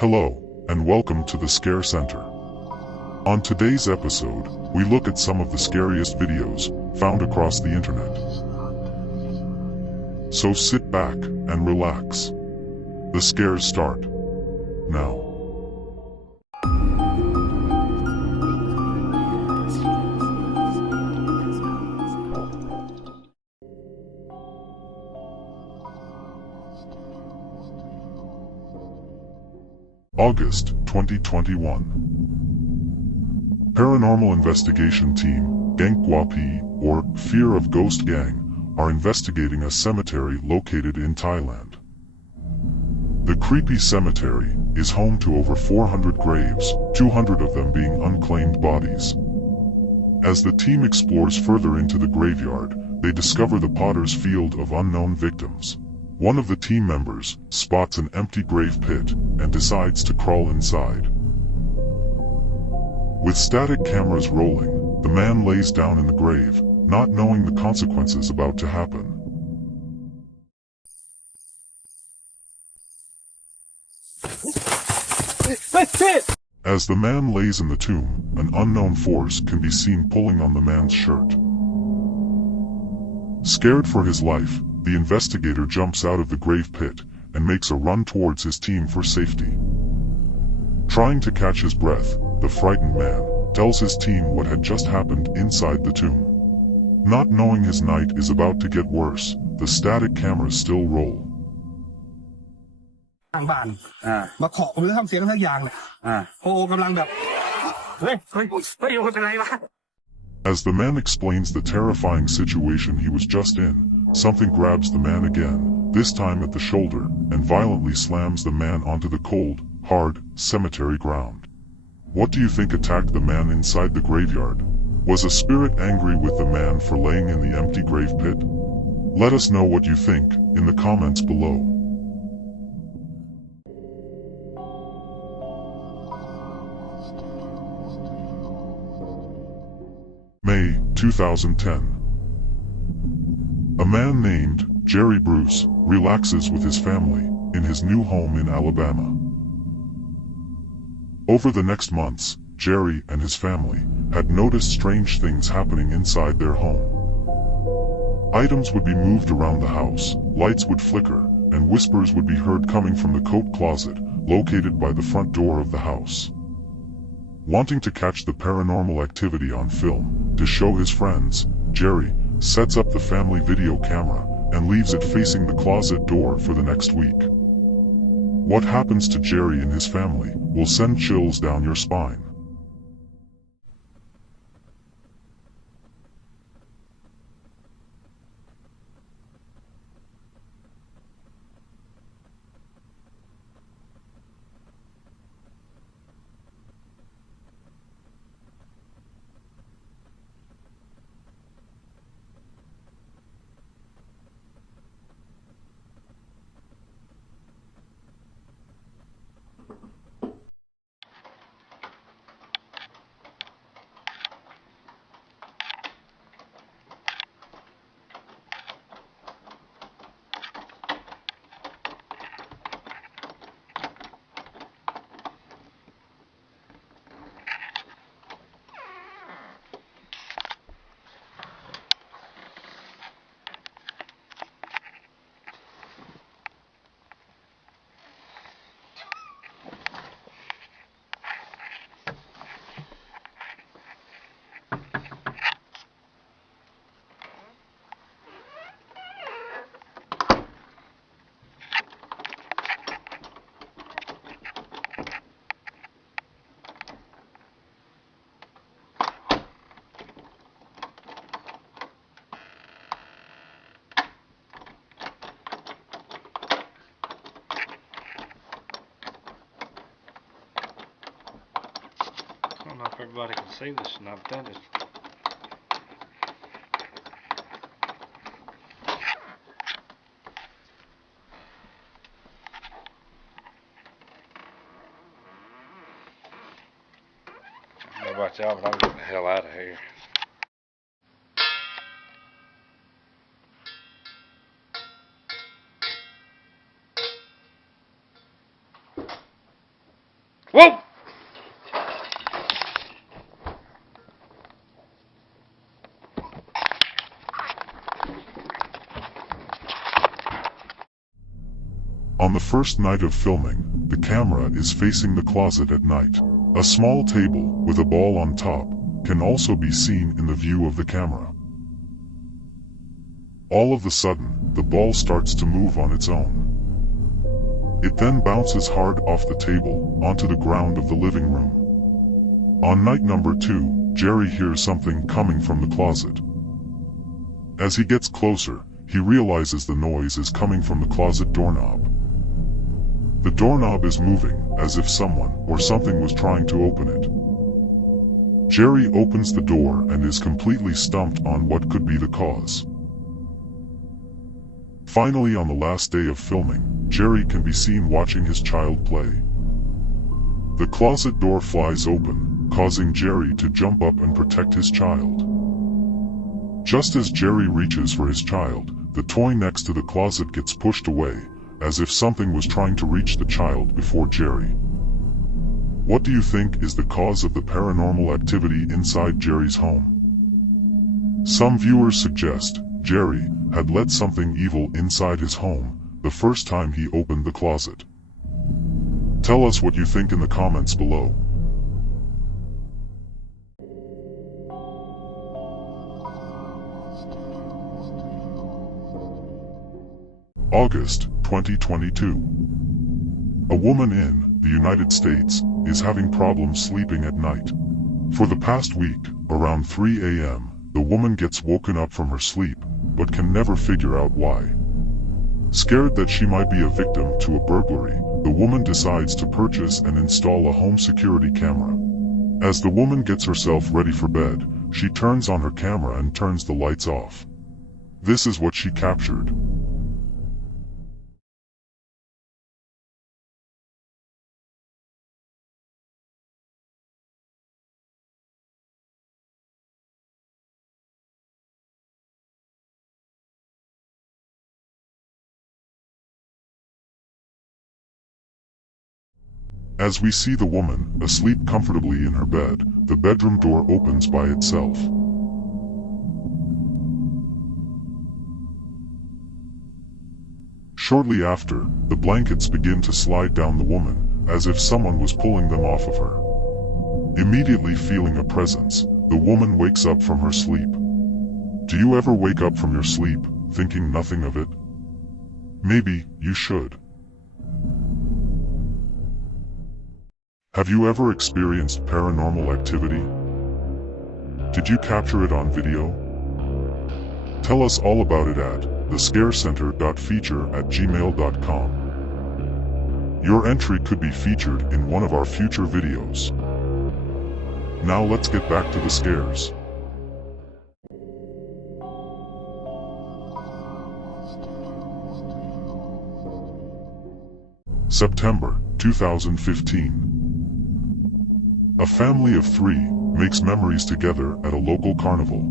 Hello, and welcome to the Scare Center. On today's episode, we look at some of the scariest videos found across the internet. So sit back and relax. The scares start now. August 2021. Paranormal investigation team, Gangguapi, or Fear of Ghost Gang, are investigating a cemetery located in Thailand. The creepy cemetery is home to over 400 graves, 200 of them being unclaimed bodies. As the team explores further into the graveyard, they discover the potter's field of unknown victims. One of the team members spots an empty grave pit and decides to crawl inside. With static cameras rolling, the man lays down in the grave, not knowing the consequences about to happen. As the man lays in the tomb, an unknown force can be seen pulling on the man's shirt. Scared for his life, the investigator jumps out of the grave pit and makes a run towards his team for safety. Trying to catch his breath, the frightened man tells his team what had just happened inside the tomb. Not knowing his night is about to get worse, the static cameras still roll. ทางบ้านมาเคาะผมเลยทำเสียงทั้งอย่างเลยโอ้กำลังแบบเฮ้ยเป็นไรวะ As the man explains the terrifying situation he was just in, something grabs the man again, this time at the shoulder, and violently slams the man onto the cold, hard, cemetery ground. What do you think attacked the man inside the graveyard? Was a spirit angry with the man for laying in the empty grave pit? Let us know what you think in the comments below. May 2010. A man named Jerry Bruce relaxes with his family in his new home in Alabama. Over the next months, Jerry and his family had noticed strange things happening inside their home. Items would be moved around the house, lights would flicker, and whispers would be heard coming from the coat closet located by the front door of the house. Wanting to catch the paranormal activity on film to show his friends, Jerry sets up the family video camera and leaves it facing the closet door for the next week. What happens to Jerry and his family will send chills down your spine. I don't know if everybody can see this, and I've done it. I don't know about y'all, but I'm getting the hell out of here. Whoa! On the first night of filming, the camera is facing the closet at night. A small table, with a ball on top, can also be seen in the view of the camera. All of a sudden, the ball starts to move on its own. It then bounces hard off the table, onto the ground of the living room. On night number 2, Jerry hears something coming from the closet. As he gets closer, he realizes the noise is coming from the closet doorknob. The doorknob is moving, as if someone or something was trying to open it. Jerry opens the door and is completely stumped on what could be the cause. Finally, on the last day of filming, Jerry can be seen watching his child play. The closet door flies open, causing Jerry to jump up and protect his child. Just as Jerry reaches for his child, the toy next to the closet gets pushed away, as if something was trying to reach the child before Jerry. What do you think is the cause of the paranormal activity inside Jerry's home? Some viewers suggest Jerry had let something evil inside his home the first time he opened the closet. Tell us what you think in the comments below. August 2022. A woman in the United States is having problems sleeping at night. For the past week, around 3 a.m., the woman gets woken up from her sleep, but can never figure out why. Scared that she might be a victim to a burglary, the woman decides to purchase and install a home security camera. As the woman gets herself ready for bed, she turns on her camera and turns the lights off. This is what she captured. As we see the woman asleep comfortably in her bed, the bedroom door opens by itself. Shortly after, the blankets begin to slide down the woman, as if someone was pulling them off of her. Immediately feeling a presence, the woman wakes up from her sleep. Do you ever wake up from your sleep, thinking nothing of it? Maybe you should. Have you ever experienced paranormal activity? Did you capture it on video? Tell us all about it at thescarecenter.feature@gmail.com. Your entry could be featured in one of our future videos. Now let's get back to the scares. September 2015. A family of 3 makes memories together at a local carnival.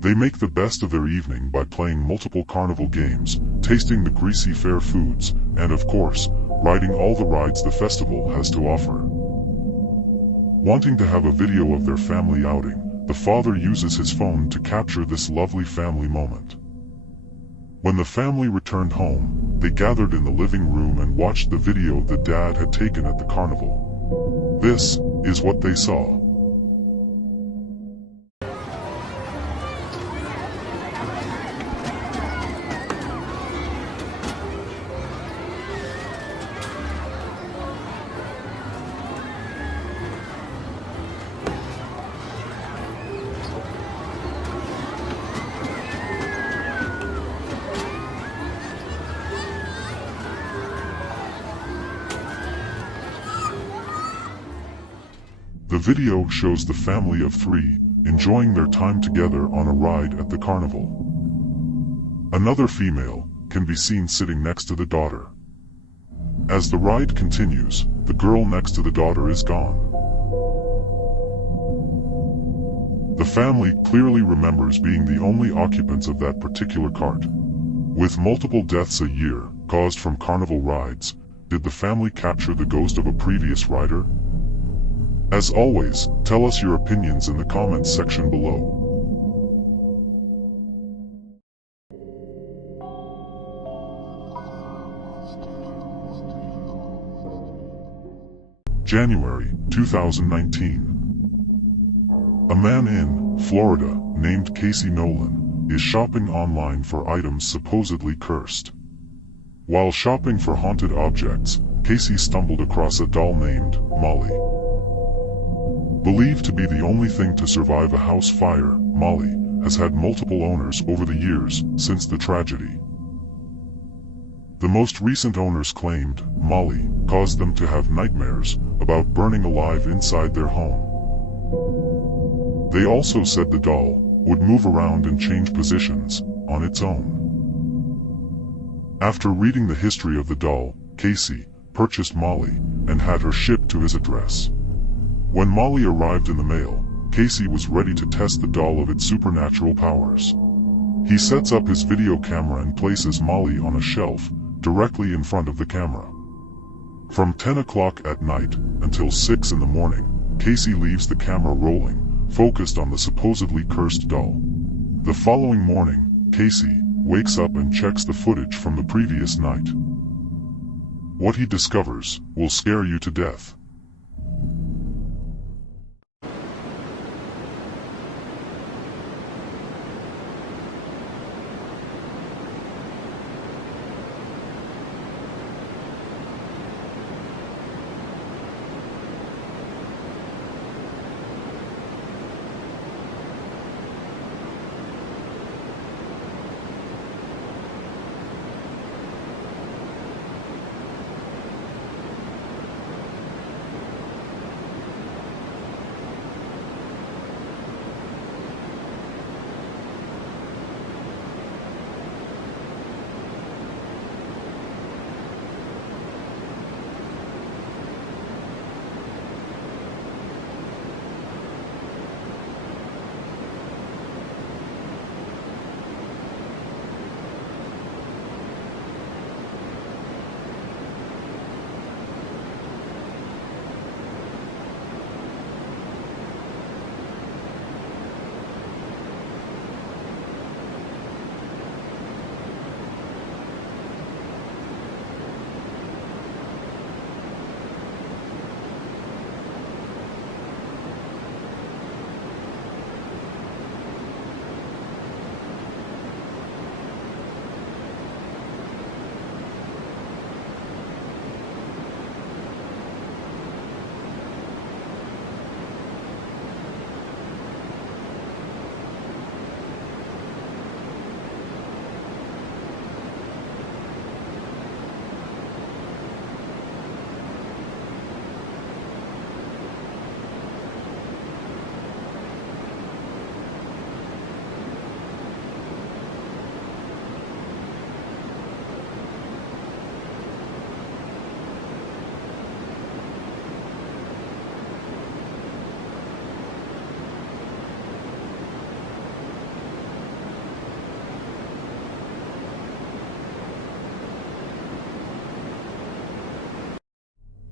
They make the best of their evening by playing multiple carnival games, tasting the greasy fair foods, and of course, riding all the rides the festival has to offer. Wanting to have a video of their family outing, the father uses his phone to capture this lovely family moment. When the family returned home, they gathered in the living room and watched the video the dad had taken at the carnival. This is what they saw. The video shows the family of 3 enjoying their time together on a ride at the carnival. Another female can be seen sitting next to the daughter. As the ride continues, the girl next to the daughter is gone. The family clearly remembers being the only occupants of that particular cart. With multiple deaths a year caused from carnival rides, Did the family capture the ghost of a previous rider? As always, tell us your opinions in the comments section below. January 2019. A man in Florida named Casey Nolan is shopping online for items supposedly cursed. While shopping for haunted objects, Casey stumbled across a doll named Molly. Believed to be the only thing to survive a house fire, Molly has had multiple owners over the years since the tragedy. The most recent owners claimed Molly caused them to have nightmares about burning alive inside their home. They also said the doll would move around and change positions on its own. After reading the history of the doll, Casey purchased Molly and had her shipped to his address. When Molly arrived in the mail, Casey was ready to test the doll of its supernatural powers. He sets up his video camera and places Molly on a shelf directly in front of the camera. From 10 o'clock at night until 6 in the morning, Casey leaves the camera rolling, focused on the supposedly cursed doll. The following morning, Casey wakes up and checks the footage from the previous night. What he discovers will scare you to death.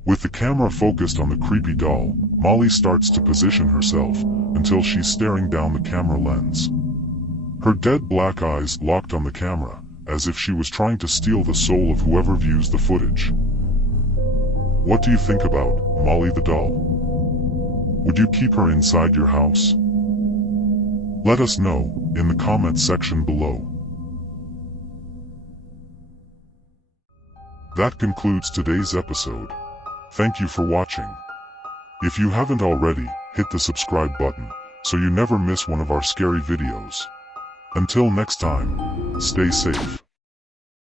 With the camera focused on the creepy doll, Molly starts to position herself until she's staring down the camera lens. Her dead black eyes locked on the camera, as if she was trying to steal the soul of whoever views the footage. What do you think about Molly the doll? Would you keep her inside your house? Let us know in the comments section below. That concludes today's episode. Thank you for watching. If you haven't already, hit the subscribe button so you never miss one of our scary videos. Until next time, stay safe.